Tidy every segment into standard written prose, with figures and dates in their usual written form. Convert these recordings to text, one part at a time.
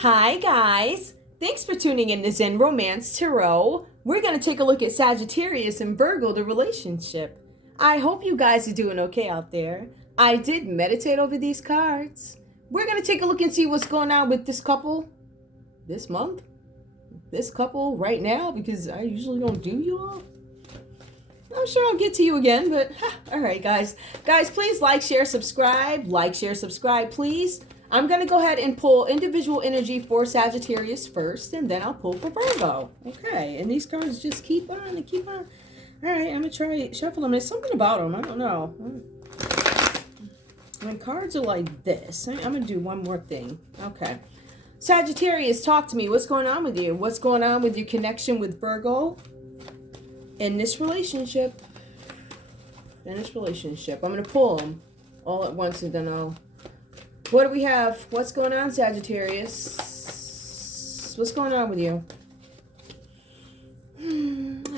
Hi guys, thanks for tuning in to Zen Romance Tarot. We're going to take a look at Sagittarius and Virgo, the relationship. I hope you guys are doing okay out there. I did meditate over these cards. We're going to take a look and see what's going on with this couple this month. This couple right now, because I usually don't do you all. I'm sure I'll get to you again, but all right, guys. Guys, please like, share, subscribe. Like, share, subscribe, please. I'm going to go ahead and pull individual energy for Sagittarius first, and then I'll pull for Virgo. Okay, and these cards just keep on and keep on. All right, I'm going to try shuffle them. There's something about them. I don't know. When cards are like this, I'm going to do one more thing. Okay. Sagittarius, talk to me. What's going on with you? What's going on with your connection with Virgo in this relationship? I'm going to pull them all at once, and then I'll... What do we have? What's going on, Sagittarius? What's going on with you?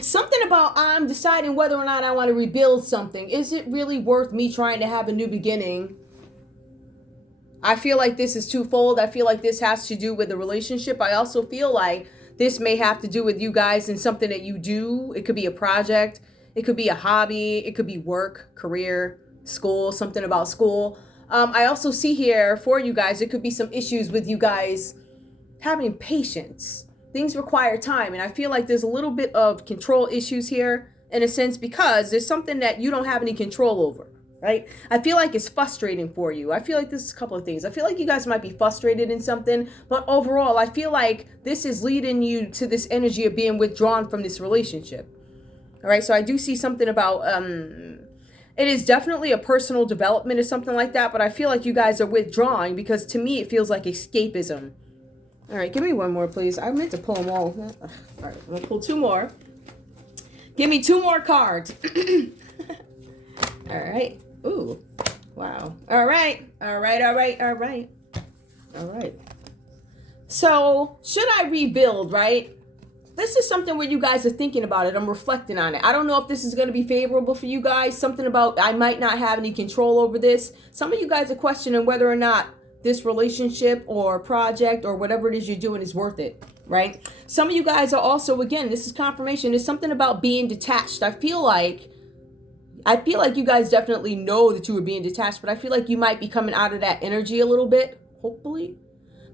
Something about I'm deciding whether or not I want to rebuild something. Is it really worth me trying to have a new beginning? I feel like this is twofold. I feel like this has to do with the relationship. I also feel like this may have to do with you guys and something that you do. It could be a project. It could be a hobby. It could be work, career, school, something about school. I also see here for you guys, it could be some issues with you guys having patience. Things require time. And I feel like there's a little bit of control issues here in a sense because there's something that you don't have any control over, right? I feel like it's frustrating for you. I feel like this is a couple of things. I feel like you guys might be frustrated in something, but overall, I feel like this is leading you to this energy of being withdrawn from this relationship. All right. So I do see something about, it is definitely a personal development or something like that, but I feel like you guys are withdrawing because to me it feels like escapism. All right, give me one more, please. I meant to pull them all. All right, I'm going to pull two more. Give me two more cards. All right. Ooh, wow. All right. So, should I rebuild, right? This is something where you guys are thinking about it. I'm reflecting on it. I don't know if this is going to be favorable for you guys. Something about I might not have any control over this. Some of you guys are questioning whether or not this relationship or project or whatever it is you're doing is worth it, right? Some of you guys are also, again, this is confirmation. There's something about being detached. I feel like you guys definitely know that you were being detached, but I feel like you might be coming out of that energy a little bit, hopefully.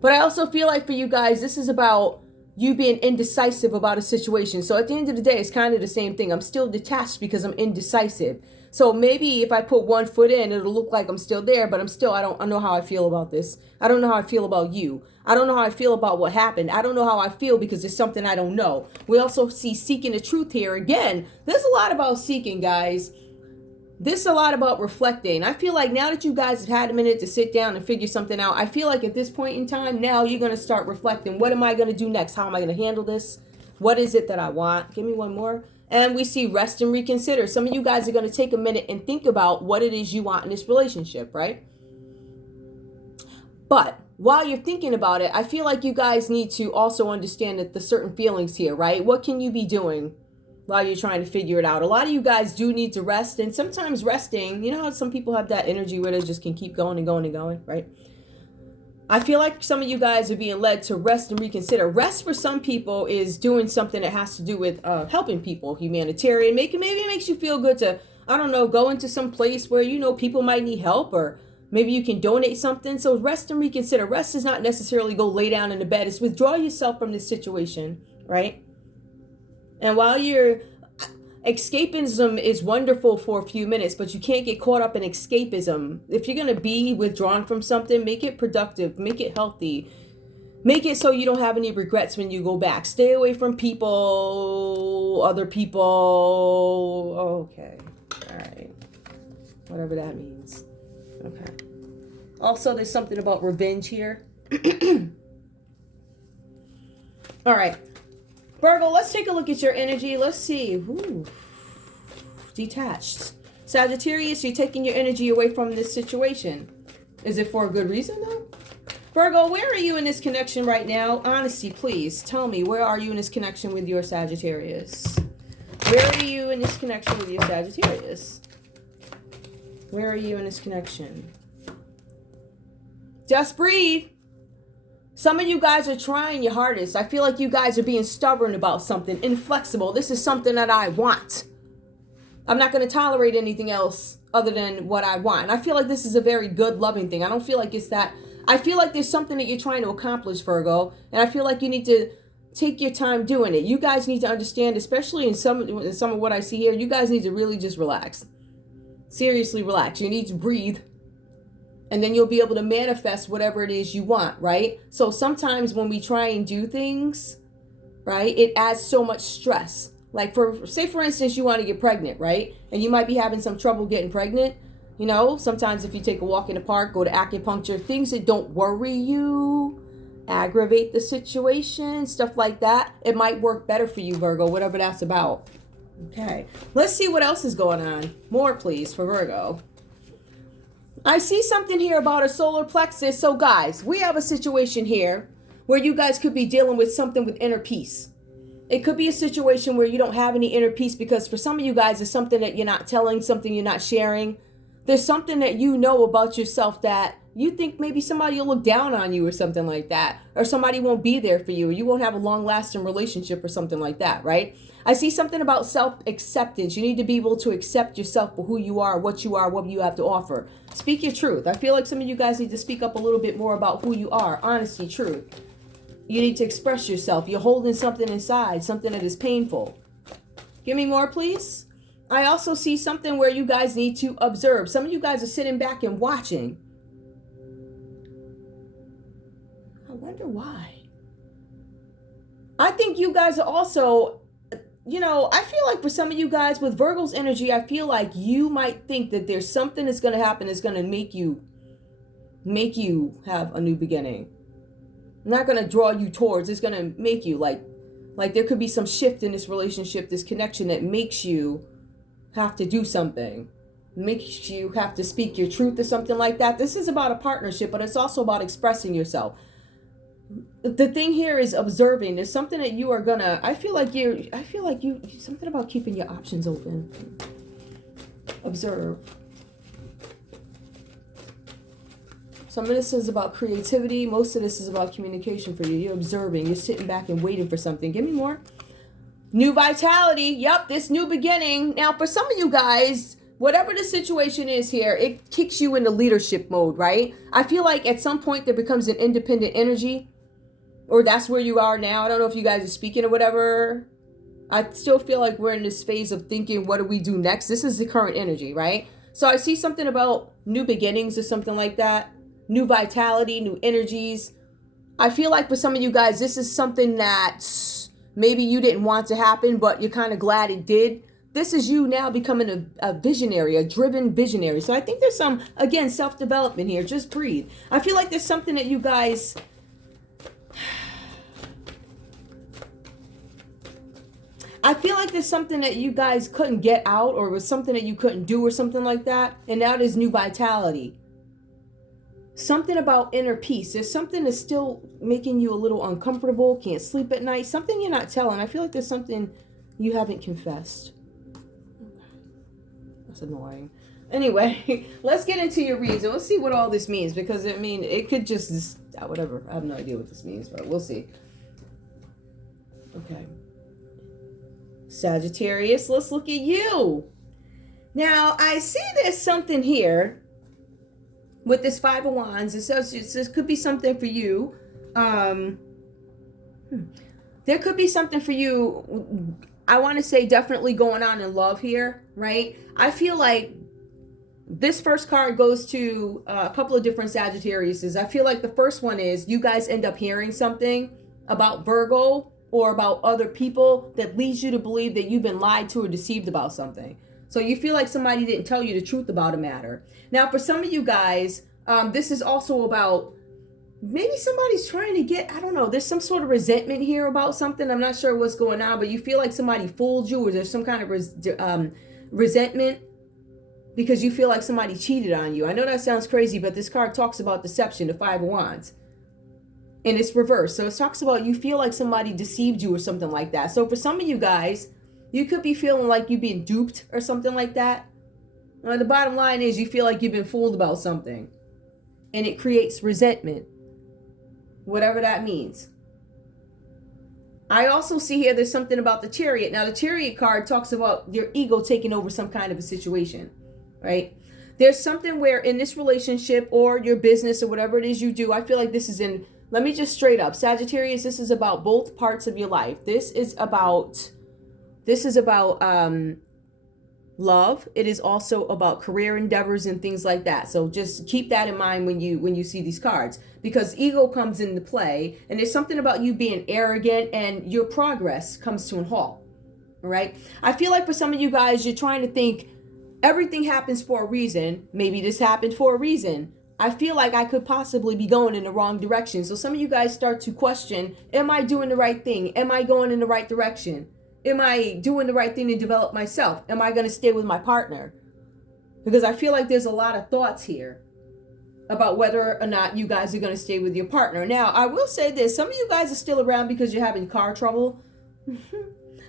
But I also feel like for you guys, this is about you being indecisive about a situation. So at the end of the day, it's kind of the same thing. I'm still detached because I'm indecisive. So maybe if I put one foot in, it'll look like I'm still there, but I don't know how I feel about this. I don't know how I feel about you. I don't know how I feel about what happened. I don't know how I feel because it's something I don't know. We also see seeking the truth here. Again, there's a lot about seeking, guys. This is a lot about reflecting. I feel like now that you guys have had a minute to sit down and figure something out, I feel like at this point in time, now you're going to start reflecting. What am I going to do next? How am I going to handle this? What is it that I want? Give me one more. And we see rest and reconsider. Some of you guys are going to take a minute and think about what it is you want in this relationship, right? But while you're thinking about it, I feel like you guys need to also understand that the certain feelings here, right? What can you be doing while you're trying to figure it out? A lot of you guys do need to rest, and sometimes resting, you know how some people have that energy where they just can keep going and going and going, right? I feel like some of you guys are being led to rest and reconsider. Rest for some people is doing something that has to do with helping people, humanitarian. Maybe it makes you feel good to, I don't know, go into some place where, you know, people might need help, or maybe you can donate something. So rest and reconsider. Rest is not necessarily go lay down in the bed. It's withdraw yourself from this situation, right? And while escapism is wonderful for a few minutes, but you can't get caught up in escapism. If you're going to be withdrawn from something, make it productive, make it healthy, make it so you don't have any regrets when you go back. Stay away from people, other people. Okay. All right. Whatever that means. Okay. Also, there's something about revenge here. All right. Virgo, let's take a look at your energy. Let's see. Ooh. Detached. Sagittarius, you're taking your energy away from this situation. Is it for a good reason, though? Virgo, where are you in this connection right now? Honesty, please. Tell me, where are you in this connection with your Sagittarius? Where are you in this connection with your Sagittarius? Where are you in this connection? Just breathe. Some of you guys are trying your hardest. I feel like you guys are being stubborn about something, inflexible. This is something that I want. I'm not going to tolerate anything else other than what I want. And I feel like this is a very good, loving thing. I don't feel like it's that. I feel like there's something that you're trying to accomplish, Virgo. And I feel like you need to take your time doing it. You guys need to understand, especially in some of what I see here, you guys need to really just relax. Seriously relax. You need to breathe. And then you'll be able to manifest whatever it is you want, right? So sometimes when we try and do things, right, it adds so much stress. Like say for instance, you want to get pregnant, right? And you might be having some trouble getting pregnant. You know, sometimes if you take a walk in the park, go to acupuncture, things that don't worry you, aggravate the situation, stuff like that, it might work better for you, Virgo, whatever that's about. Okay, let's see what else is going on. More, please, for Virgo. I see something here about a solar plexus. So guys, we have a situation here where you guys could be dealing with something with inner peace. It could be a situation where you don't have any inner peace because for some of you guys, it's something that you're not telling, something you're not sharing. There's something that you know about yourself that you think maybe somebody will look down on you or something like that. Or somebody won't be there for you. Or you won't have a long-lasting relationship or something like that, right? I see something about self-acceptance. You need to be able to accept yourself for who you are, what you have to offer. Speak your truth. I feel like some of you guys need to speak up a little bit more about who you are. Honesty, truth. You need to express yourself. You're holding something inside, something that is painful. Give me more, please. I also see something where you guys need to observe. Some of you guys are sitting back and watching. I wonder why. I think you guys are also, you know, I feel like for some of you guys with Virgo's energy, I feel like you might think that there's something that's going to happen that's going to make you have a new beginning. Not going to draw you towards, it's going to make you like there could be some shift in this relationship, this connection that makes you have to do something, makes you have to speak your truth or something like that. This is about a partnership, but it's also about expressing yourself. The thing here is observing. There's something that you are gonna, I feel like you something about keeping your options open. Observe. Some of this is about creativity. Most of this is about communication for you. You're observing. You're sitting back and waiting for something. Give me more. New vitality. Yep, this new beginning. Now, for some of you guys, whatever the situation is here, it kicks you into leadership mode, right? I feel like at some point there becomes an independent energy, or that's where you are now. I don't know if you guys are speaking or whatever. I still feel like we're in this phase of thinking, what do we do next? This is the current energy, right? So I see something about new beginnings or something like that. New vitality, new energies. I feel like for some of you guys, this is something that maybe you didn't want to happen, but you're kind of glad it did. This is you now becoming a visionary, a driven visionary. So I think there's some, again, self-development here. Just breathe. I feel like there's something that you guys... I feel like there's something that you guys couldn't get out, or was something that you couldn't do or something like that. And now there's new vitality. Something about inner peace. There's something that's still making you a little uncomfortable, can't sleep at night. Something you're not telling. I feel like there's something you haven't confessed. That's annoying. Anyway, let's get into your reason. Let's see what all this means, because I mean, it could just, whatever. I have no idea what this means, but we'll see. Okay. Sagittarius, let's look at you. Now, I see there's something here with this Five of Wands. It says this could be something for you. There could be something for you. I want to say definitely going on in love here, right? I feel like this first card goes to a couple of different Sagittariuses. I feel like the first one is you guys end up hearing something about Virgo or about other people that leads you to believe that you've been lied to or deceived about something. So you feel like somebody didn't tell you the truth about a matter. Now, for some of you guys, this is also about maybe somebody's trying to get, I don't know, there's some sort of resentment here about something. I'm not sure what's going on, but you feel like somebody fooled you, or there's some kind of resentment because you feel like somebody cheated on you. I know that sounds crazy, but this card talks about deception, the Five of Wands. And it's reversed. So it talks about you feel like somebody deceived you or something like that. So for some of you guys, you could be feeling like you've been duped or something like that. The bottom line is you feel like you've been fooled about something. And it creates resentment. whatever that means. I also see here there's something about the Chariot. Now, the Chariot card talks about your ego taking over some kind of a situation, right? There's something where in this relationship or your business or whatever it is you do, I feel like this is in, let me just straight up, Sagittarius, this is about both parts of your life. This is about love. It is also about career endeavors and things like that. So just keep that in mind when you see these cards, because ego comes into play, and there's something about you being arrogant and your progress comes to a halt. All right. I feel like for some of you guys, you're trying to think everything happens for a reason. Maybe this happened for a reason. I feel like I could possibly be going in the wrong direction. So some of you guys start to question, am I doing the right thing? Am I going in the right direction? Am I doing the right thing to develop myself? Am I going to stay with my partner? Because I feel like there's a lot of thoughts here about whether or not you guys are going to stay with your partner. Now, I will say this. Some of you guys are still around because you're having car trouble.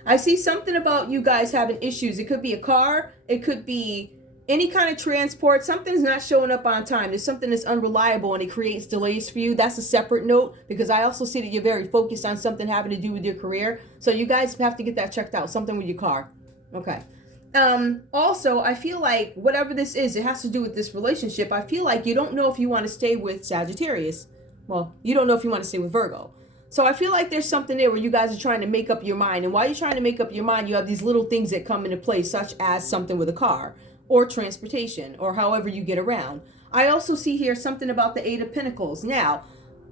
I see something about you guys having issues. It could be a car. It could be any kind of transport. Something's not showing up on time. There's something that's unreliable and it creates delays for you. That's a separate note, because I also see that you're very focused on something having to do with your career. So you guys have to get that checked out. Something with your car. Okay. Also, I feel like whatever this is, it has to do with this relationship. I feel like you don't know if you want to stay with Sagittarius. Well, you don't know if you want to stay with Virgo. So I feel like there's something there where you guys are trying to make up your mind. And while you're trying to make up your mind, you have these little things that come into play, such as something with a car or transportation or however you get around. I also see here something about the Eight of Pentacles. Now,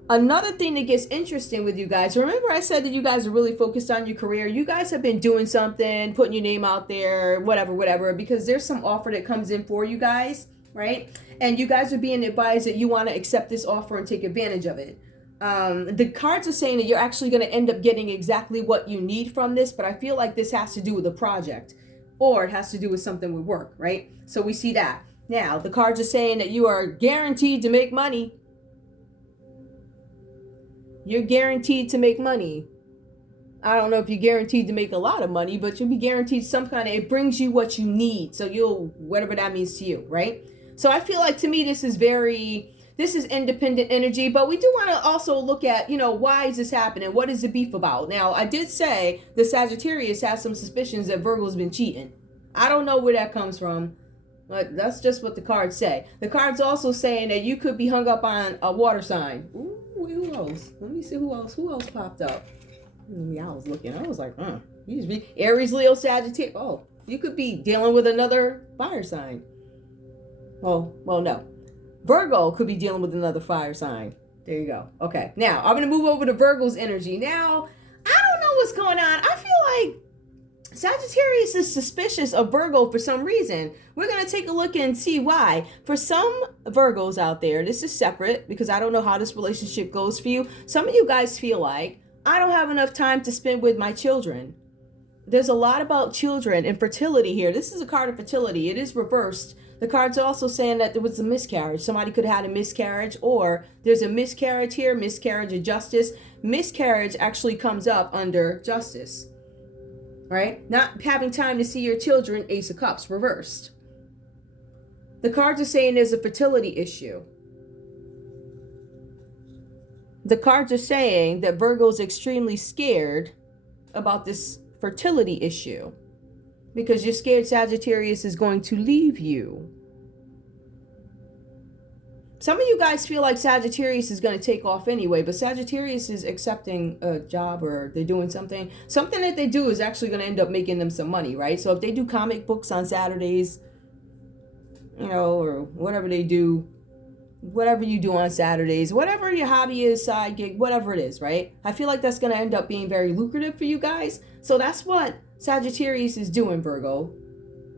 another thing that gets interesting with you guys, remember I said that you guys are really focused on your career. You guys have been doing something, putting your name out there, whatever, because there's some offer that comes in for you guys, right? And you guys are being advised that you want to accept this offer and take advantage of it. The cards are saying that you're actually going to end up getting exactly what you need from this, but I feel like this has to do with a project, or it has to do with something with work, right? So we see that. Now, the cards are saying that you are guaranteed to make money. You're guaranteed to make money. I don't know if you're guaranteed to make a lot of money, but you'll be guaranteed some kind of, it brings you what you need. So you'll, whatever that means to you, right? So I feel like, to me, this is independent energy, but we do want to also look at, why is this happening? What is the beef about? Now, I did say the Sagittarius has some suspicions that Virgo's been cheating. I don't know where that comes from, but that's just what the cards say. The cards also saying that you could be hung up on a water sign. Ooh, who else? Let me see who else popped up. I was looking. I was like, Aries, Leo, Sagittarius. Oh, you could be dealing with another fire sign. Well, no. Virgo could be dealing with another fire sign. There you go. Okay. Now, I'm going to move over to Virgo's energy. Now, I don't know what's going on. I feel like Sagittarius is suspicious of Virgo for some reason. We're going to take a look and see why. For some Virgos out there, this is separate because I don't know how this relationship goes for you. Some of you guys feel like, I don't have enough time to spend with my children. There's a lot about children and fertility here. This is a card of fertility. It is reversed. The card's also saying that there was a miscarriage. Somebody could have had a miscarriage, or there's a miscarriage here, miscarriage of justice. Miscarriage actually comes up under justice, right? Not having time to see your children, Ace of Cups, reversed. The cards are saying there's a fertility issue. The cards are saying that Virgo's extremely scared about this fertility issue, because you're scared Sagittarius is going to leave you. Some of you guys feel like Sagittarius is going to take off anyway, but Sagittarius is accepting a job, or they're doing something. Something that they do is actually going to end up making them some money, right? So if they do comic books on Saturdays, or whatever they do, whatever you do on Saturdays, whatever your hobby is, side gig, whatever it is, right? I feel like that's going to end up being very lucrative for you guys. So that's what Sagittarius is doing, Virgo.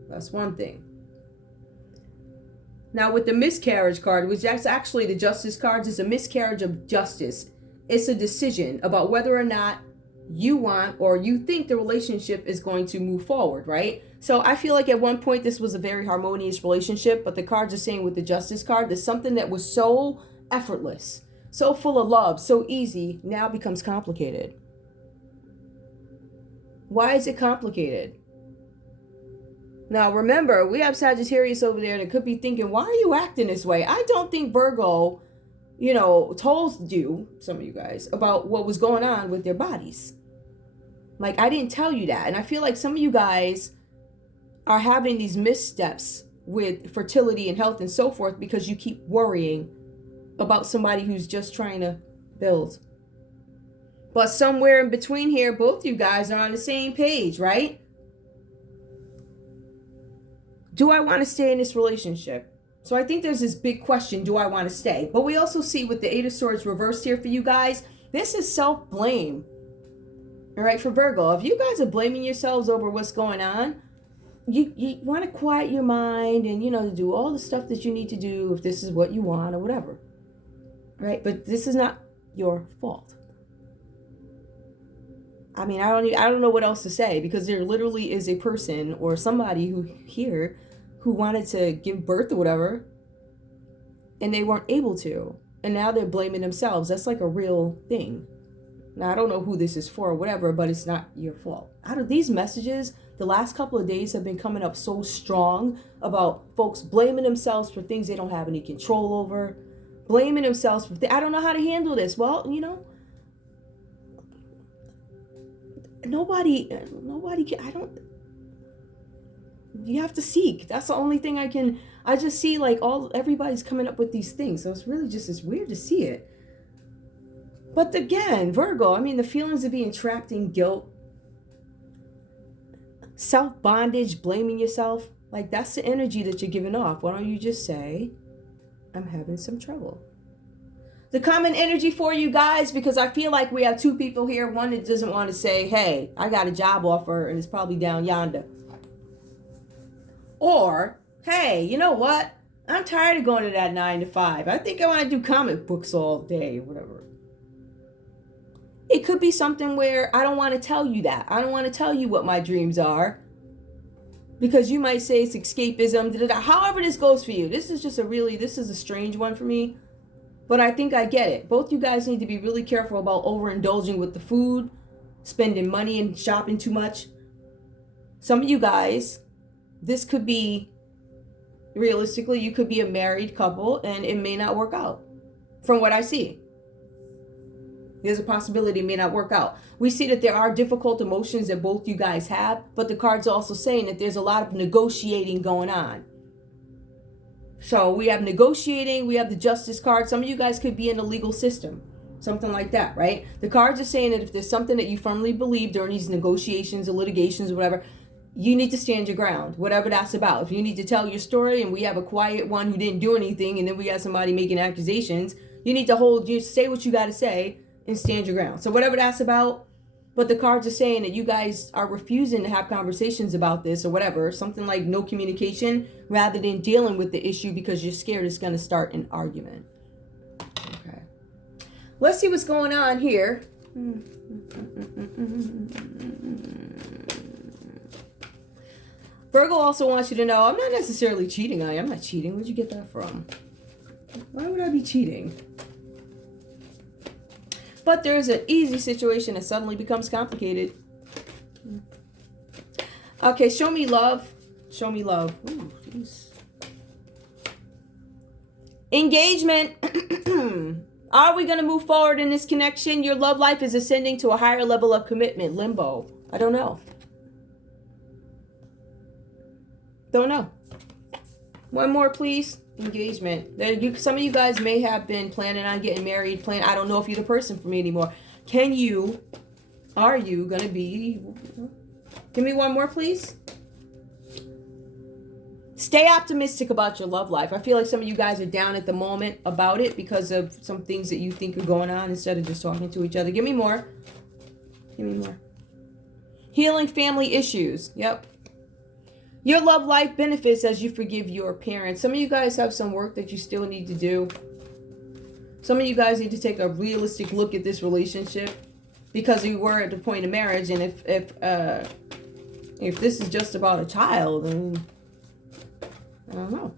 That's one thing. Now with the miscarriage card, which is actually the justice cards, is a miscarriage of justice. It's a decision about whether or not you want or you think the relationship is going to move forward, right? So I feel like at one point this was a very harmonious relationship, but the cards are saying with the justice card, there's something that was so effortless, so full of love, so easy, now becomes complicated. Why is it complicated? Now, remember, we have Sagittarius over there that could be thinking, why are you acting this way? I don't think Virgo, you know, told you, some of you guys, about what was going on with their bodies. Like, I didn't tell you that. And I feel like some of you guys are having these missteps with fertility and health and so forth because you keep worrying about somebody who's just trying to build. But somewhere in between here, both you guys are on the same page, right? Do I want to stay in this relationship? So I think there's this big question, do I want to stay? But we also see with the Eight of Swords reversed here for you guys, this is self-blame. All right, for Virgo, if you guys are blaming yourselves over what's going on, you want to quiet your mind and, you know, do all the stuff that you need to do if this is what you want or whatever. Right? But this is not your fault. I mean, I don't know what else to say, because there literally is a person or somebody who wanted to give birth or whatever, and they weren't able to. And now they're blaming themselves. That's like a real thing. Now, I don't know who this is for or whatever, but it's not your fault. Out of these messages, the last couple of days have been coming up so strong about folks blaming themselves for things they don't have any control over, blaming themselves for I don't know how to handle this. Well, you know, nobody can, you have to seek. That's the only thing I just see, like, everybody's coming up with these things. So it's really just, it's weird to see it. But again, Virgo, I mean, the feelings of being trapped in guilt, self-bondage, blaming yourself, like, that's the energy that you're giving off. Why don't you just say, I'm having some trouble? The common energy for you guys, because I feel like we have two people here. One that doesn't want to say, hey, I got a job offer and it's probably down yonder. Or, hey, you know what? I'm tired of going to that 9 to 5. I think I want to do comic books all day, whatever. It could be something where I don't want to tell you that. I don't want to tell you what my dreams are, because you might say it's escapism. However this goes for you. This is a strange one for me. But I think I get it. Both you guys need to be really careful about overindulging with the food, spending money and shopping too much. Some of you guys, this could be, realistically, you could be a married couple and it may not work out. From what I see, there's a possibility it may not work out. We see that there are difficult emotions that both you guys have, but the card's also saying that there's a lot of negotiating going on. So we have negotiating, we have the Justice card. Some of you guys could be in the legal system, something like that, right? The cards are saying that if there's something that you firmly believe during these negotiations or litigations or whatever, you need to stand your ground, whatever that's about. If you need to tell your story and we have a quiet one who didn't do anything, and then we have somebody making accusations, you need to say what you got to say and stand your ground. So whatever that's about, but the cards are saying that you guys are refusing to have conversations about this or whatever, something like no communication, rather than dealing with the issue because you're scared it's going to start an argument. Okay. Let's see what's going on here. Virgo also wants you to know, I'm not necessarily cheating on you. I'm not cheating. Where'd you get that from? Why would I be cheating? But there's an easy situation that suddenly becomes complicated. Okay, show me love. Show me love. Ooh, jeez. Engagement. Are we going to move forward in this connection? Your love life is ascending to a higher level of commitment. Limbo. I don't know. Don't know. One more, please. Engagement. Some of you guys may have been planning on getting married. I don't know if you're the person for me anymore. Are you going to be... Give me one more, please. Stay optimistic about your love life. I feel like some of you guys are down at the moment about it because of some things that you think are going on instead of just talking to each other. Give me more. Give me more. Healing family issues. Yep. Your love life benefits as you forgive your parents. Some of you guys have some work that you still need to do. Some of you guys need to take a realistic look at this relationship, because you were at the point of marriage, and if this is just about a child, then I don't know.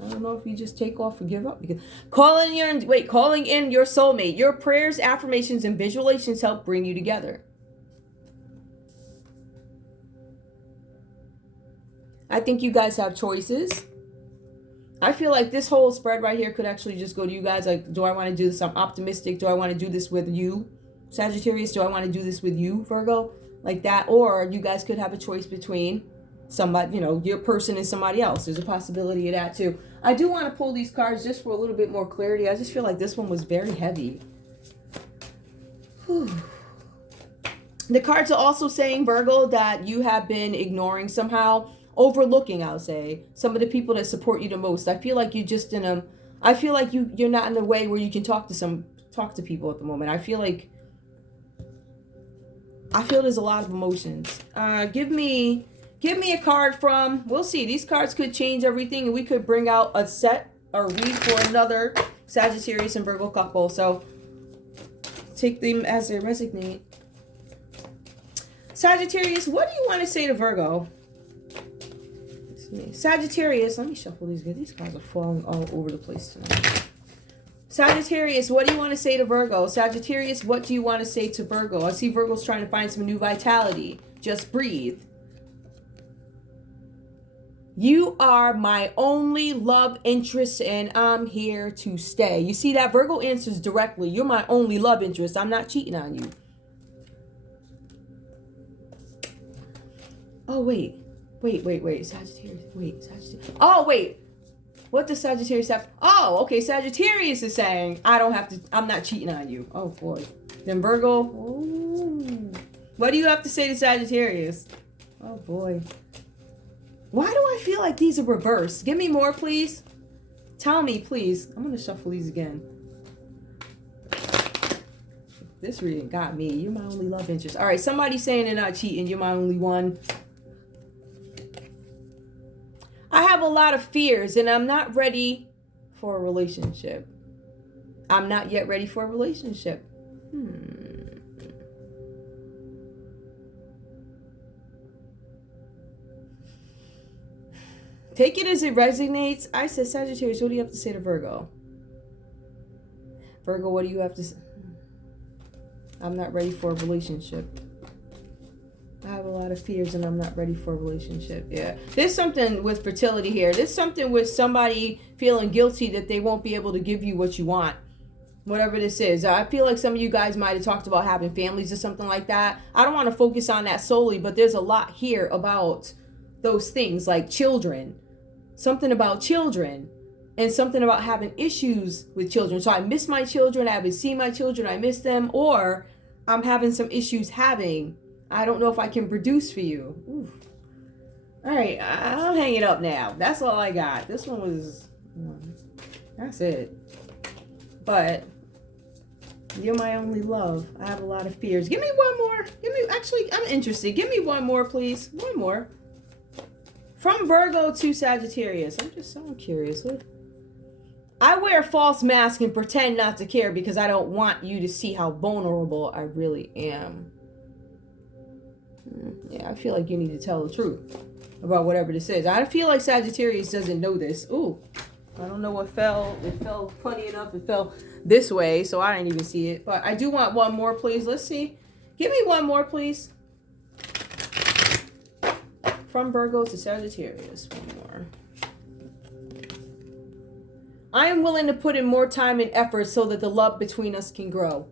I don't know if you just take off or give up. Because calling in your soulmate. Your prayers, affirmations, and visualizations help bring you together. I think you guys have choices. I feel like this whole spread right here could actually just go to you guys. Like, do I want to do this? I'm optimistic. Do I want to do this with you, Sagittarius? Do I want to do this with you, Virgo? Like that. Or you guys could have a choice between somebody, you know, your person and somebody else. There's a possibility of that too. I do want to pull these cards just for a little bit more clarity. I just feel like this one was very heavy. Whew. The cards are also saying, Virgo, that you have been ignoring somehow, overlooking, I'll say, some of the people that support you the most. I feel like you're just in a, I feel like you're not in a way where you can talk to people at the moment. I feel there's a lot of emotions. Give me a card from, we'll see. These cards could change everything, and we could bring out a set or read for another Sagittarius and Virgo couple. So take them as they resonate. Sagittarius, what do you want to say to Virgo? Sagittarius, let me shuffle these guys. These cards are falling all over the place tonight. Sagittarius, what do you want to say to Virgo? Sagittarius, what do you want to say to Virgo? I see Virgo's trying to find some new vitality. Just breathe. You are my only love interest, and I'm here to stay. You see that? Virgo answers directly. You're my only love interest. I'm not cheating on you. Oh, wait. Sagittarius. Sagittarius. Oh, wait. What does Sagittarius have? Oh, okay. Sagittarius is saying, I'm not cheating on you. Oh, boy. Then Virgo. Ooh. What do you have to say to Sagittarius? Oh, boy. Why do I feel like these are reversed? Give me more, please. Tell me, please. I'm going to shuffle these again. This reading got me. You're my only love interest. All right. Somebody's saying they're not cheating. You're my only one. I have a lot of fears, and I'm not ready for a relationship. I'm not yet ready for a relationship. Take it as it resonates. I said, Sagittarius, what do you have to say to Virgo? Virgo, what do you have to say? I'm not ready for a relationship. I have a lot of fears, and I'm not ready for a relationship. Yeah. There's something with fertility here. There's something with somebody feeling guilty that they won't be able to give you what you want. Whatever this is. I feel like some of you guys might have talked about having families or something like that. I don't want to focus on that solely, but there's a lot here about those things, like children. Something about children. And something about having issues with children. So I miss my children. I haven't seen my children. I miss them. Or I'm having some issues I don't know if I can produce for you. Ooh. All right, I'll hang it up now. That's all I got. This one was, that's it. But you're my only love. I have a lot of fears. Give me one more. Actually, I'm interested. Give me one more, please. One more. From Virgo to Sagittarius. I'm just so curious. I wear a false mask and pretend not to care because I don't want you to see how vulnerable I really am. Yeah, I feel like you need to tell the truth about whatever this is. I feel like Sagittarius doesn't know this. Ooh, I don't know what fell. It fell funny enough. It fell this way, so I didn't even see it. But I do want one more, please. Let's see. Give me one more, please. From Virgo to Sagittarius. One more. I am willing to put in more time and effort so that the love between us can grow.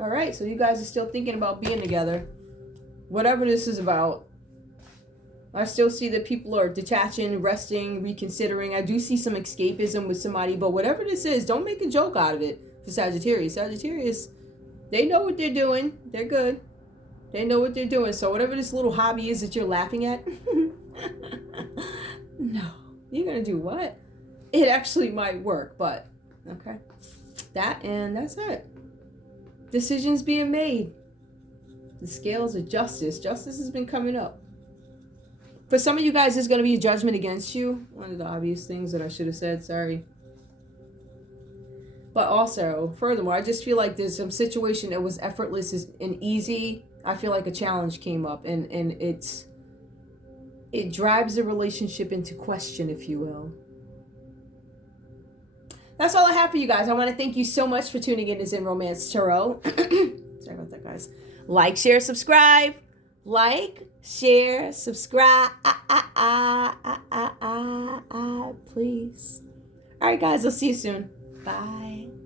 All right, so you guys are still thinking about being together. Whatever this is about. I still see that people are detaching, resting, reconsidering. I do see some escapism with somebody, but whatever this is, don't make a joke out of it for Sagittarius. Sagittarius, they know what they're doing. They're good. They know what they're doing. So whatever this little hobby is that you're laughing at, no. You're going to do what? It actually might work, but okay. That's it. Decisions being made. The scales of justice. Justice has been coming up. For some of you guys, there's going to be a judgment against you. One of the obvious things that I should have said. Sorry. But also, furthermore, I just feel like there's some situation that was effortless and easy. I feel like a challenge came up. And it drives the relationship into question, if you will. That's all I have for you guys. I want to thank you so much for tuning in to Zen Romance Tarot. Sorry about that, guys. Like, share, subscribe. like, share, subscribe, please. All right, guys, I'll see you soon. Bye.